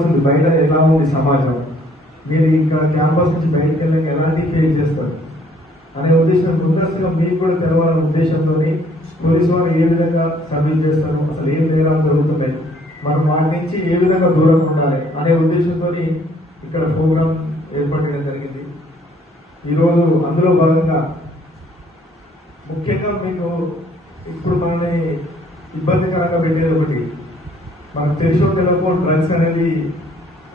వస్తుంది బయట ఎలా ఉంది సమాజం, మీరు ఇంకా క్యాంపస్ నుంచి బయటకు వెళ్ళాక ఎలాంటి ఫేస్ చేస్తారు అనే ఉద్దేశం ముందస్తుగా మీకు కూడా తెలవాలనే ఉద్దేశంతో పోలీసు వారు ఏ విధంగా సర్వీస్ చేస్తారు, అసలు ఏం నేరాలు జరుగుతున్నాయి, మనం వాటి నుంచి ఏ విధంగా దూరంగా ఉండాలి అనే ఉద్దేశంతో ఇక్కడ ప్రోగ్రాం ఏర్పాటు చేయడం జరిగింది. ఈరోజు అందులో భాగంగా ముఖ్యంగా మీకు ఇప్పుడు మనల్ని ఇబ్బందికరంగా పెట్టేది ఒకటి, మనకు తెలిసో తెలియకో డ్రగ్స్ అనేది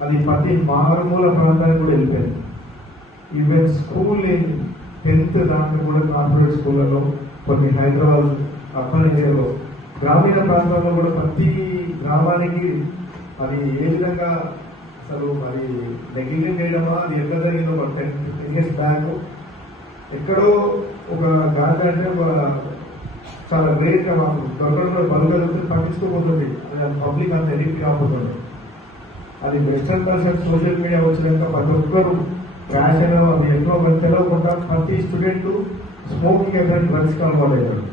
అది ప్రతి మారుమూల ప్రాంతానికి కూడా వెళ్ళిపోయింది. ఈవెన్ స్కూల్ 10th దాంట్లో కూడా కార్పొరేట్ స్కూళ్ళలో, కొన్ని హైదరాబాద్ అర్బన్ ఏరియాలో, గ్రామీణ ప్రాంతాల్లో కూడా ప్రతి గ్రామానికి అది ఏ విధంగా అసలు అది నెగ్లిజెంట్ చేయడమా, అది ఎక్కడ జరిగిందో ఒక 10 years బ్యాక్ ఎక్కడో ఒక గాంధీ అంటే ఒక చాలా గ్రేట్గా మాకు దొరకడంలో బలుగలుగుతూ పట్టించుకోబోతుంది, అది పబ్లిక్ అంత ఎడిక్ట్ కాకపోతుంది. అది వెస్టర్న్ కల్చర్ సోషల్ మీడియా వచ్చినాక ప్రతి ఒక్కరు ఫ్యాషన్ అది ఎక్కువ మంది తెలియకుండా ప్రతి స్టూడెంట్ స్మోకింగ్ ఎఫెక్ట్ డ్రగ్స్ అలవాటు అవుతాడు.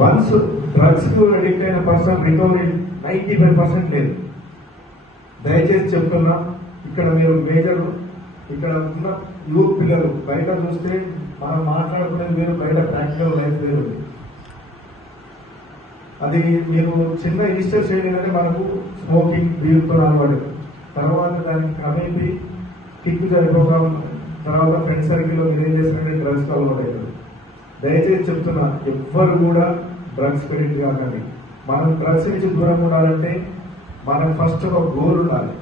వన్స్ డ్రగ్స్ అడిక్ట్ అయిన పర్సన్ రికవరీ 95% లేదు. దయచేసి చెప్తున్నా, ఇక్కడ మీరు మేజర్ ఇక్కడ ఉన్న యూత్ పిల్లలు బయట చూస్తే మనం మాట్లాడుకునేది వేరు, బయట ప్రాక్టికల్ లైఫ్ వేరు. అది మీరు చిన్న ఇనిషియల్ స్టేజ్ ఏంటంటే మనకు స్మోకింగ్ బీరుతో అలవాటు, తర్వాత దానికి క్రమేపీ కిక్ జరిపోగా తర్వాత ఫ్రెండ్ సర్కిల్లో మీరు ఏం చేస్తారంటే డ్రగ్స్ అలవాటు అవుతారు. దయచేసి చెప్తున్నా, ఎవ్వరు కూడా డ్రగ్స్ పెరిగి కాకండి. మనం డ్రగ్స్ నుంచి దూరంగా ఉండాలంటే మనకు ఫస్ట్ ఒక గోల్ ఉండాలి.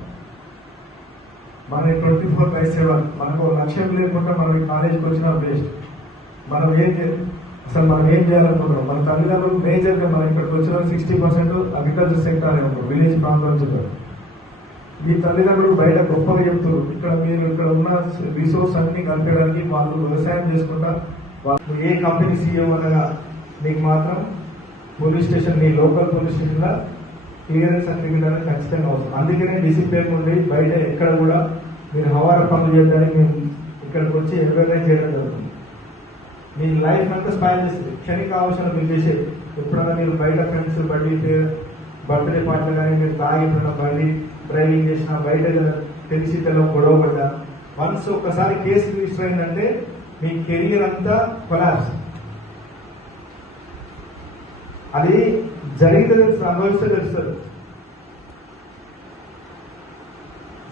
మన 24/7 మనకు ఒక లక్ష్యం లేకుండా మనం ఈ కాలేజీకి వచ్చినా వేస్ట్. మనం ఏం చేయాలనుకుంటున్నాం, మన తల్లిదండ్రులు మేజర్గా మనం ఇక్కడికి వచ్చిన 60% అగ్రికల్చర్ సెక్టర్ అని ఉంటారు, విలేజ్ ప్రాంతం చెప్పారు. మీ తల్లిదండ్రులు బయట గొప్పగా చెప్తారు, ఇక్కడ మీరు ఇక్కడ ఉన్న రిసోర్స్ అన్ని కలిపేయడానికి వాళ్ళు వ్యవసాయం చేసుకుంటా వాళ్ళు ఏ కంపెనీ సీఈఓ అనగా మీకు మాత్రం పోలీస్ స్టేషన్, మీ లోకల్ పోలీస్ స్టేషన్లో క్లియరెన్స్ సర్టిఫికేట్ అనేది ఖచ్చితంగా అవసరం. అందుకనే డిసిప్లిన్ ఉండి బయట ఎక్కడ కూడా మీరు హవార పనులు చేయడానికి మేము ఇక్కడికి వచ్చి ఎంకరేజ్ చేయడం జరుగుతుంది. మీ లైఫ్ అంతా స్పాయిల్ చేస్తుంది, క్షణిక అవసరం మీరు చేసేది. ఎప్పుడైనా మీరు బయట ఫ్రెండ్స్ బర్త్డే పార్టీలు కానీ మీరు తాగిపోయిన బండి డ్రైవింగ్ చేసిన బయట తెలిసి తెల్ల గొడవ పడ్డా వన్స్ ఒక్కసారి కేసు రిజిస్టర్ అయిందంటే మీ కెరియర్ అంతా కొలాప్స్. అది జరిగితే అనుభవిస్తే తెలుస్తుంది.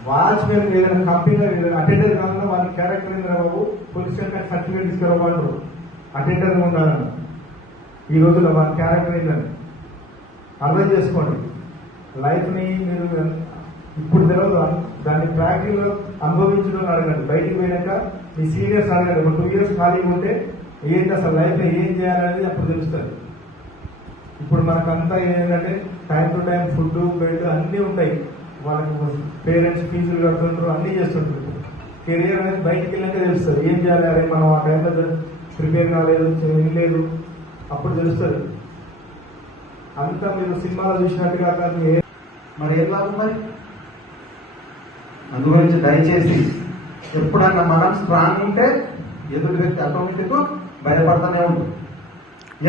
వాచ్మెన్ ఏదైనా కంపెనీలో అటెండర్ కావాలన్నా వాళ్ళ క్యారెక్టర్ ఏంద్రా బాబు, పోలీస్ స్టేషన్ సర్టిఫికేట్ తీసుకురావాలంటారు, అటెండర్గా ఉండాలని. ఈ రోజుల్లో వాళ్ళ క్యారెక్టర్ ఏంటని అర్థం చేసుకోండి. లైఫ్ని మీరు ఇప్పుడు తెలియదు, దాన్ని ప్రాక్టికల్గా అనుభవించడం అడగండి. బయటికి పోయాక మీ సీనియర్స్ అడగండి. ఒక 2 years ఖాళీగా ఉంటే ఏంటి అసలు లైఫ్లో ఏం చేయాలనేది అప్పుడు తెలుస్తుంది. ఇప్పుడు మనకంతా ఏంటంటే time to time food bed అన్నీ ఉంటాయి, వాళ్ళకి పేరెంట్స్ ఫీజులు కడుతుంటారు, అన్నీ చేస్తుంటారు. కెరియర్ అనేది బయటికి వెళ్ళాక తెలుస్తుంది ఏం చేయాలి, అరే మనం ఆ టైంలో ప్రిపేర్ కాలేదు లేదు అప్పుడు తెలుస్తుంది. అంతా మీరు సినిమాలో చూసినట్టుగా మరి ఎట్లా మరి అందుగురించి దయచేసి ఎప్పుడన్నా మనం స్ట్రాంగ్ ఉంటే ఎదుటి వ్యక్తి ఆటోమేటిక్ భయపడతానే ఉంటుంది.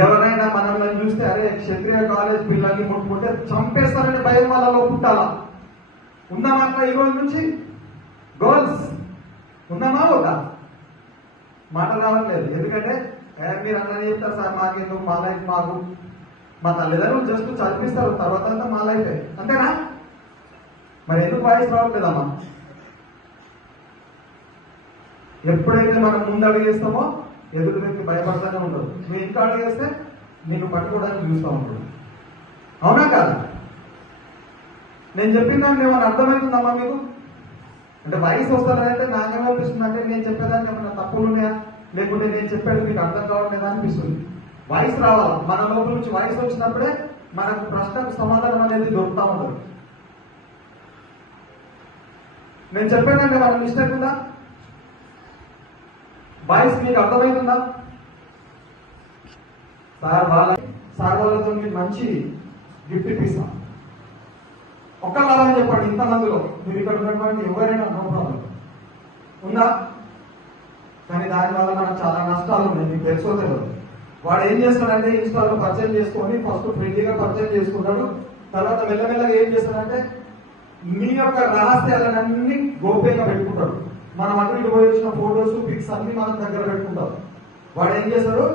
ఎవరైనా మనల్ని చూస్తే అరే క్షత్రియ కాలేజ్ పిల్లల్ని ముట్టుకుంటే చంపేస్తారనే భయం వాళ్ళలో పుట్టాలా? ఉందామా ఈ రోజు నుంచి? గర్ల్స్ ఉందామా వద్దా? మాట రావట్లేదు. ఎందుకంటే మీరు అన్నది చెప్తారు సార్ మాకెందుకు, మా లైఫ్ మాకు, మా తల్లిదండ్రులు జస్ట్ చదివిస్తారు, తర్వాత అంతా మా లైఫే, అంతేనా? మరి ఎందుకు వాయిస్ రావట్లేదమ్మా? ఎప్పుడైతే మనం ముందు అడిగేస్తామో ఎదుటి వ్యక్తి భయపడతానే ఉండదు. నువ్వు ఇంకా అడిగేస్తే నీకు పట్టుకోవడానికి చూస్తూ ఉంటుంది. అవునా కాదా? నేను చెప్పిందాన్ని ఏమైనా అర్థమవుతుందమ్మా మీకు? అంటే వాయిస్ వస్తుందంటే నాకేమో అనిపిస్తుంది అంటే నేను చెప్పేదానికి ఏమైనా తప్పులు ఉన్నాయా, లేకుంటే నేను చెప్పేది మీకు అర్థం కావట్లేదా అనిపిస్తుంది. వాయిస్ రావాలి, మన లోపల నుంచి వాయిస్ వచ్చినప్పుడే మనకు ప్రశ్నకు సమాధానం అనేది దొరుకుతా ఉంటుంది. నేను చెప్పానంటే మన మిస్టేక్ ఉందా? వాయిస్ మీకు అర్థమవుతుందా? సార్ వాళ్ళతో మీకు మంచి గిఫ్ట్ ఇప్పిస్తాం. ఒక్కళ్ళని చెప్పండి, ఇంతమందిలో మీరు ఇక్కడ ఉన్నటువంటి ఎవరైనా నో ప్రాబ్లం ఉందా? కానీ దానివల్ల మనకు చాలా నష్టాలు ఉన్నాయి, మీకు తెలుసో తెలియదు. వాడు ఏం చేస్తాడంటే ఇన్స్టాల్లో పర్చేజ్ చేసుకొని ఫస్ట్ ఫ్రెండ్లీగా పర్చేజ్ చేసుకుంటాడు, తర్వాత మెల్లమెల్లగా ఏం చేస్తాడంటే మీ యొక్క రహస్యాలన్నీ గోప్యంగా పెట్టుకుంటాడు. మనం అటు ఇటు పోయి వచ్చిన ఫోటోస్ పిక్స్ అన్ని మనం దగ్గర పెట్టుకుంటాం. వాడు ఏం చేస్తాడు,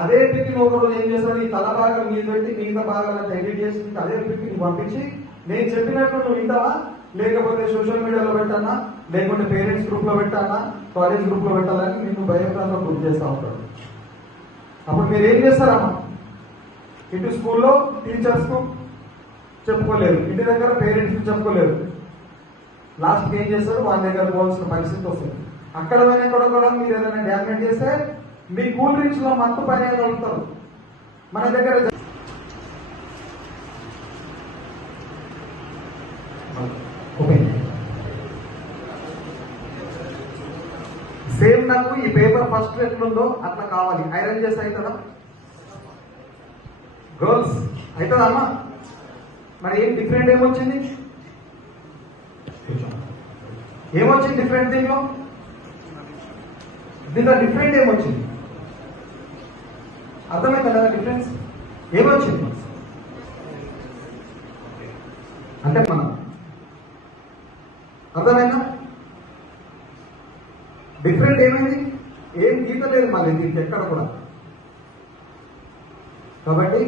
అదే పిక్ ఒక రోజు ఏం చేస్తాడు, ఈ తల భాగాలు మీద పెట్టి మిగతా భాగాలను ఎడిట్ చేసి అదే పిక్ ని పంపించి, నేను చెప్పినట్టు నువ్వు వింటావా, లేకపోతే సోషల్ మీడియాలో పెట్టానా, లేకుంటే పేరెంట్స్ గ్రూప్ లో పెట్టానా, కాలేజ్ గ్రూప్ లో పెట్టాలని నిన్ను భయంకరంగా గుర్తు చేస్తూ ఉంటాడు. అప్పుడు మీరు ఏం చేస్తారమ్మా, ఇటు స్కూల్లో టీచర్స్ కు చెప్పుకోలేరు, ఇంటి దగ్గర పేరెంట్స్ కు చెప్పుకోలేరు. లాస్ట్ ఏం చేస్తారు, వాళ్ళ దగ్గర పోవాల్సిన పరిస్థితి వస్తుంది. అక్కడ పోయినా కూడా మీరు ఏదైనా డ్యామేజ్ చేస్తే మీ కూల్ డ్రింక్స్ లో మత్తు పని అవుతారు. మన దగ్గర సేమ్ నాకు ఈ పేపర్ ఫస్ట్ ఎట్లుందో అట్లా కావాలి. ఐరన్ చేస్తే అవుతుందా గర్ల్స్, అవుతుందా అమ్మా? మరి ఏం డిఫరెంట్ ఏమొచ్చింది, ఏమొచ్చింది డిఫరెంట్ దీంట్లో డిఫరెంట్ ఏమొచ్చింది? అర్థమైందా కదా డిఫరెన్స్ ఏమొచ్చింది? అంటే మనం అర్థమైందా డిఫరెంట్ ఏమైంది? ఏం గీత లేదు మళ్ళీ దీనికి ఎక్కడ కూడా. కాబట్టి